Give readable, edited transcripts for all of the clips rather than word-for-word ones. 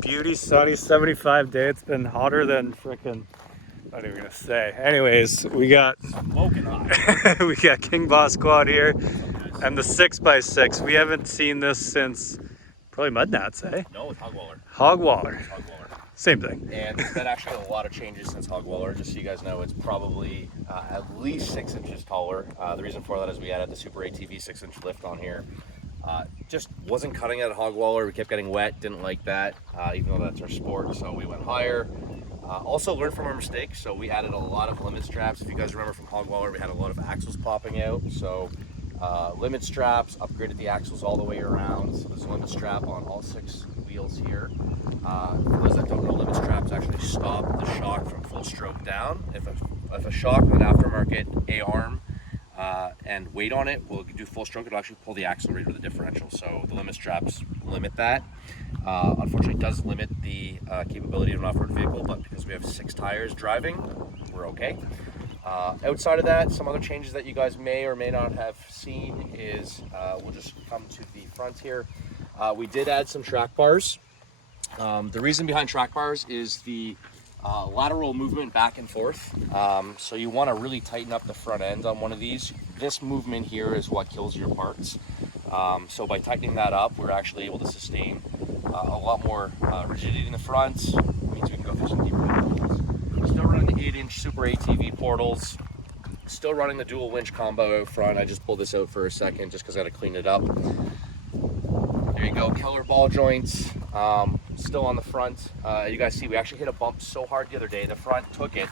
beauty, sunny, 75 day. It's been hotter than frickin', not even gonna say. Anyways, we got Smoking hot. we got King Boss Squad here and the 6x6. We haven't seen this since probably Mud Gnats, eh? No, it's Hogwaller. Hogwaller. Hogwaller. Same thing. And there's been actually a lot of changes since Hogwaller. Just so you guys know, it's probably at least 6 inches taller. The reason for that is we added the Super ATV 6-inch lift on here. Just wasn't cutting it at Hogwaller. We kept getting wet, didn't like that, even though that's our sport, so we went higher. Also learned from our mistakes, so we added a lot of limit straps. If you guys remember from Hogwaller, we had a lot of axles popping out, so limit straps, upgraded the axles all the way around, so there's a limit strap on all 6 wheels here. For those that don't know, limit straps actually stop the shock from full stroke down. If a shock with an aftermarket A-arm and weight on it will do full stroke, it'll actually pull the accelerator with the differential, so the limit straps limit that. Unfortunately, it does limit the capability of an off-road vehicle, but because we have 6 tires driving, we're okay. Outside of that, some other changes that you guys may or may not have seen is, we'll just come to the front here. We did add some track bars. The reason behind track bars is the lateral movement back and forth. So you want to really tighten up the front end on one of these. This movement here is what kills your parts. So by tightening that up, we're actually able to sustain a lot more rigidity in the front. It means we can go through some deeper holes. Still running the 8-inch Super ATV portals. Still running the dual winch combo out front. I just pulled this out for a second just because I got to clean it up. There you go, Keller ball joints. Still on the front. You guys see we actually hit a bump so hard the other day. The front took it.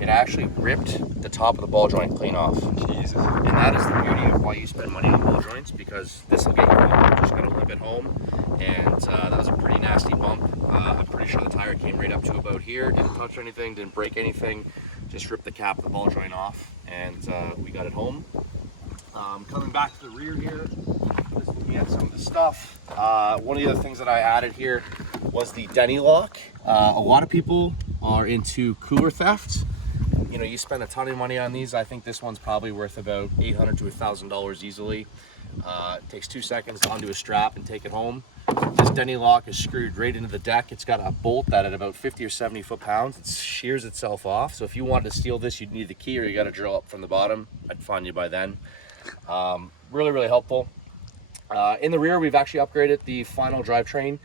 It actually ripped the top of the ball joint clean off. Jesus. And that is the beauty of why you spend money on ball joints, because this will get you home. You're just going to limp it home. And that was a pretty nasty bump. I'm pretty sure the tire came right up to about here. Didn't touch anything, didn't break anything. Just ripped the cap of the ball joint off, and we got it home. Coming back to the rear here, just looking at some of the stuff. One of the other things that I added here was the Denny lock. A lot of people are into cooler theft. You know, you spend a ton of money on these. I think this one's probably worth about $800 to $1,000 easily. It takes 2 seconds to undo a strap and take it home. This Denny lock is screwed right into the deck. It's got a bolt that at about 50 or 70 foot-pounds, it shears itself off. So if you wanted to steal this, you'd need the key, or you got to drill up from the bottom. I'd find you by then. Really, really helpful. In the rear, we've actually upgraded the final drivetrain.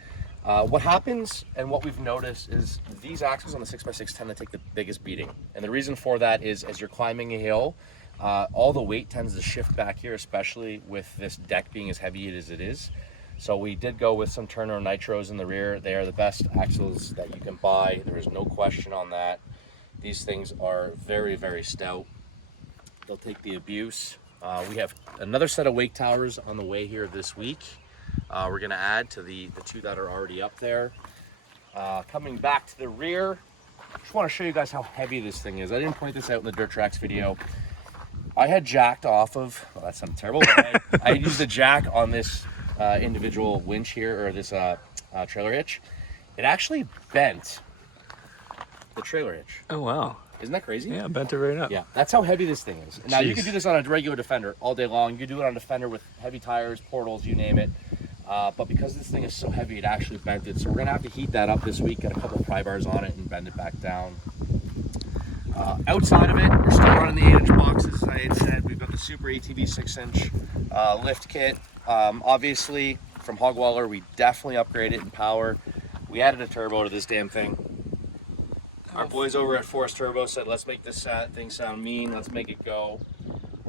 What happens and what we've noticed is these axles on the 6x6 tend to take the biggest beating. And the reason for that is as you're climbing a hill, all the weight tends to shift back here, especially with this deck being as heavy as it is. So we did go with some Turner Nitros in the rear. They are the best axles that you can buy. There is no question on that. These things are very, very stout. They'll take the abuse. We have another set of wake towers on the way here this week. We're going to add to the 2 that are already up there. Coming back to the rear, just want to show you guys how heavy this thing is. I didn't point this out in the Dirt Tracks video. I had jacked off of, well, that sounds terrible, but I used a jack on this individual winch here, or this trailer hitch. It actually bent the trailer hitch. Oh, wow. Isn't that crazy? Yeah, bent it right up. Yeah, that's how heavy this thing is. Now, you Jeez. can do this on a regular Defender all day long. You can do it on a Defender with heavy tires, portals, you name it. But because this thing is so heavy, it actually bent it. So we're going to have to heat that up this week, get a couple of pry bars on it, and bend it back down. Outside of it, we're still running the 8-inch boxes. As I had said, we've got the Super ATV 6-inch lift kit. Obviously, from Hogwaller, we definitely upgraded in power. We added a turbo to this damn thing. Our boys over at Force Turbo said, let's make this thing sound mean, let's make it go.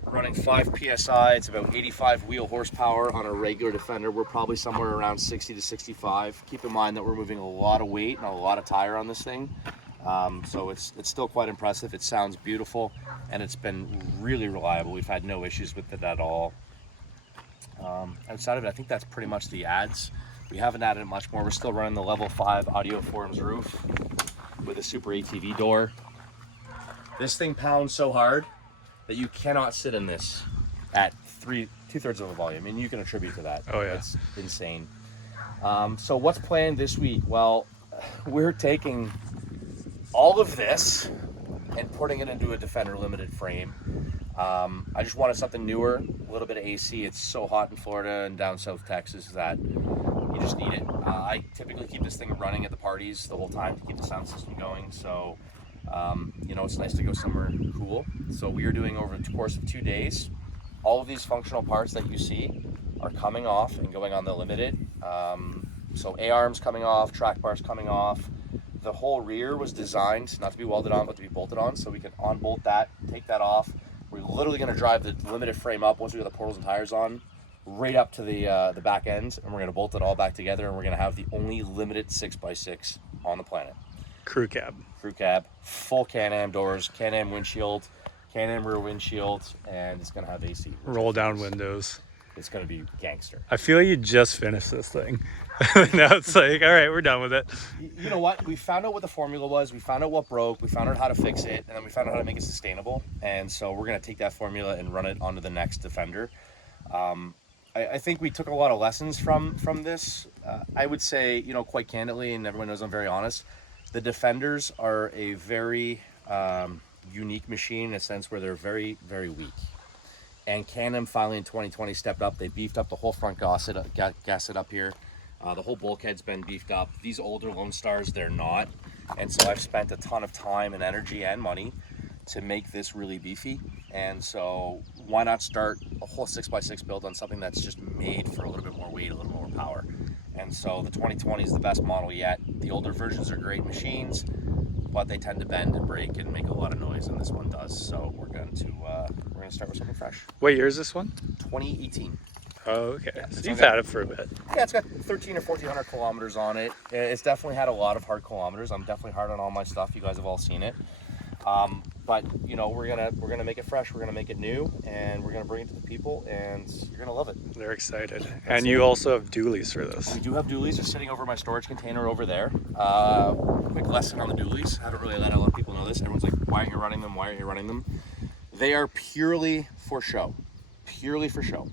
We're running 5 PSI, it's about 85 wheel horsepower on a regular Defender. We're probably somewhere around 60 to 65. Keep in mind that we're moving a lot of weight and a lot of tire on this thing. So it's still quite impressive. It sounds beautiful, and it's been really reliable. We've had no issues with it at all. Outside of it, I think that's pretty much the adds. We haven't added much more. We're still running the level 5 Audio Forums roof with a Super ATV door. This thing pounds so hard that you cannot sit in this at 2/3 of the volume, and you can attribute to that. Oh yeah, it's insane. So what's planned this week? Well, we're taking all of this and putting it into a Defender limited frame. I just wanted something newer, a little bit of AC. It's so hot in Florida and down South Texas that You just need it. I typically keep this thing running at the parties the whole time to keep the sound system going. So, you know, it's nice to go somewhere cool. So we are doing over the course of 2 days. All of these functional parts that you see are coming off and going on the limited. So A-arms coming off, track bars coming off. The whole rear was designed not to be welded on, but to be bolted on. So we can unbolt that, take that off. We're literally going to drive the limited frame up once we get the portals and tires on, right up to the back end, and we're going to bolt it all back together, and we're going to have the only limited 6x6 on the planet. Crew cab. Crew cab, full Can-Am doors, Can-Am windshield, Can-Am rear windshield, and it's going to have AC. Roll down windows. It's going to be gangster. I feel like you just finished this thing. Now it's like, all right, we're done with it. You know what? We found out what the formula was. We found out what broke. We found out how to fix it. And then we found out how to make it sustainable. And so we're going to take that formula and run it onto the next Defender. I think we took a lot of lessons from this. I would say, you know, quite candidly, and everyone knows I'm very honest, the Defenders are a very unique machine in a sense where they're very, very weak. And Can-Am finally in 2020 stepped up. They beefed up the whole front gasket up here. The whole bulkhead's been beefed up. These older Lone Stars, they're not. And so I've spent a ton of time and energy and money to make this really beefy. And so why not start a whole 6x6 build on something that's just made for a little bit more weight, a little more power. And so the 2020 is the best model yet. The older versions are great machines, but they tend to bend and break and make a lot of noise, and this one does. So we're going to start with something fresh. What year is this one? 2018. Oh, okay. Yeah, so you've had it for a bit. Yeah, it's got 13 or 1400 kilometers on it. It's definitely had a lot of hard kilometers. I'm definitely hard on all my stuff. You guys have all seen it. But you know, we're gonna make it fresh. We're gonna make it new, and we're gonna bring it to the people, and you're gonna love it. They're excited. And you also have dualies for this. We do have dualies. They're sitting over my storage container over there. Quick lesson on the dualies. I haven't really let a lot of people know this. Everyone's like, why aren't you running them? Why aren't you running them? They are purely for show. Purely for show.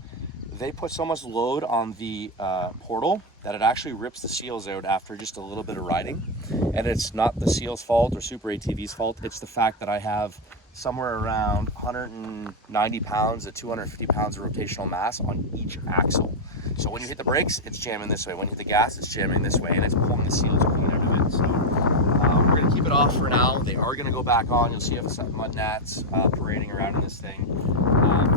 They put so much load on the portal that it actually rips the seals out after just a little bit of riding. And it's not the seals' fault or Super ATV's fault. It's the fact that I have somewhere around 190 pounds to 250 pounds of rotational mass on each axle. So when you hit the brakes, it's jamming this way. When you hit the gas, it's jamming this way, and it's pulling the seals clean out of it. So we're going to keep it off for now. They are going to go back on. You'll see mud gnats parading around in this thing.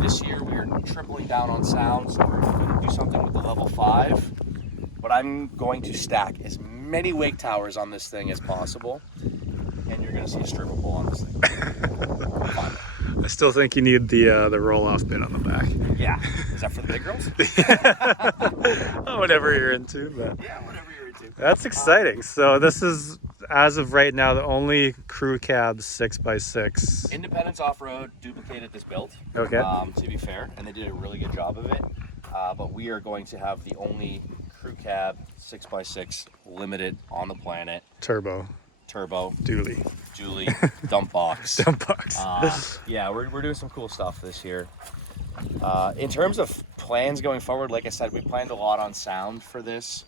This year we are tripling down on sound, so we're going to do something with the level 5. But I'm going to stack as many wake towers on this thing as possible, and you're going to see a stripper pole on this thing. Fun. I still think you need the roll-off bit on the back. Yeah. Is that for the big girls? Oh, whatever you're into. But Yeah, whatever you're into. that's exciting. So this is, as of right now, the only crew cab 6x6. Independence Off-Road duplicated this build, Okay. to be fair, and they did a really good job of it. But we are going to have the only crew cab 6x6 limited on the planet. Turbo. Dually, dump box. Dump box. Yeah, we're doing some cool stuff this year. In terms of plans going forward, like I said, we planned a lot on sound for this.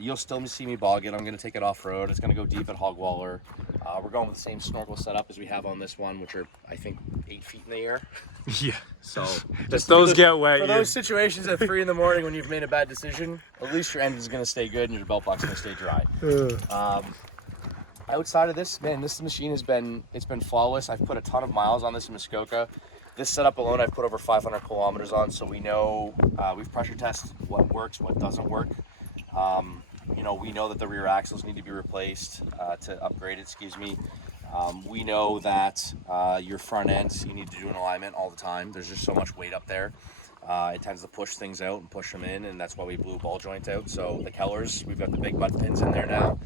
You'll still see me bog it. I'm going to take it off-road. It's going to go deep at Hogwaller. We're going with the same snorkel setup as we have on this one, which are, I think, 8 feet in the air. Yeah. So Just those get wet. For those situations at 3 in the morning when you've made a bad decision, at least your engine's going to stay good and your belt box is going to stay dry. Outside of this, man, this machine has been flawless. I've put a ton of miles on this in Muskoka. This setup alone, I've put over 500 kilometers on, so we know we've pressure tested what works, what doesn't work. You know, we know that the rear axles need to be replaced to upgrade it. Excuse me. We know that your front ends, you need to do an alignment all the time. There's just so much weight up there. It tends to push things out and push them in, and that's why we blew a ball joint out. So the Kellers, we've got the big mud pins in there now.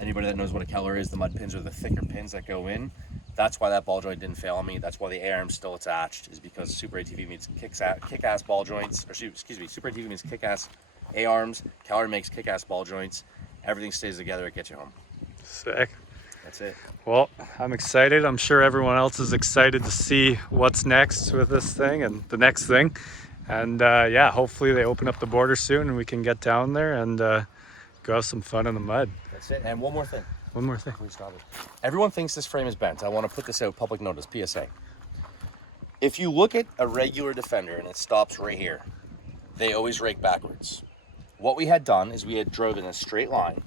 Anybody that knows what a Keller is, the mud pins are the thicker pins that go in. That's why that ball joint didn't fail on me. That's why the A-arm's still attached, is because Super ATV means kick-ass ball joints, or excuse me, Super ATV means kick-ass A-arms, Keller makes kick-ass ball joints. Everything stays together, it gets you home. Sick. That's it. Well, I'm excited. I'm sure everyone else is excited to see what's next with this thing and the next thing. And yeah, hopefully they open up the border soon and we can get down there and go have some fun in the mud. That's it. And one more thing. One more thing. Everyone thinks this frame is bent. I want to put this out, public notice, PSA. If you look at a regular Defender and it stops right here, they always rake backwards. What we had done is we had drove in a straight line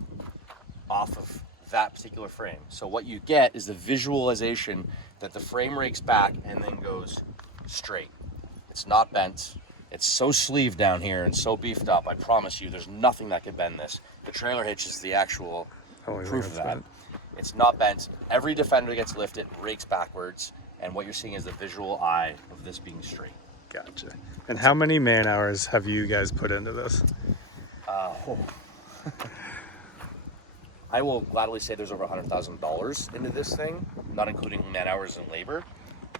off of that particular frame. So what you get is the visualization that the frame rakes back and then goes straight. It's not bent. It's so sleeved down here and so beefed up. I promise you, there's nothing that can bend this. The trailer hitch is the actual proof of that. Bent. It's not bent. Every Defender gets lifted, rakes backwards, and what you're seeing is the visual eye of this being straight. Gotcha. And how many man hours have you guys put into this? I will gladly say there's over $100,000 into this thing, not including man hours and labor.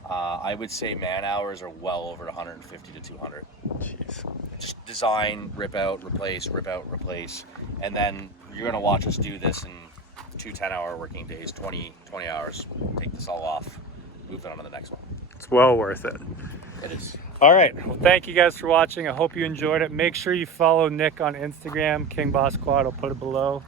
I would say man hours are well over 150 to 200. Jeez. Just design, rip out, replace, and then you're gonna watch us do this in 2 10-hour working days, 20 hours, take this all off, move on to the next one. It's well worth it. It is. All right. Well, thank you guys for watching. I hope you enjoyed it. Make sure you follow Nick on Instagram, King Boss Quad. I'll put it below.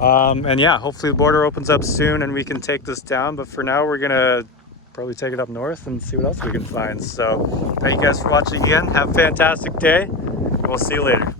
And yeah, hopefully the border opens up soon and we can take this down. But for now, we're gonna probably take it up north and see what else we can find. So thank you guys for watching again. Have a fantastic day. We'll see you later.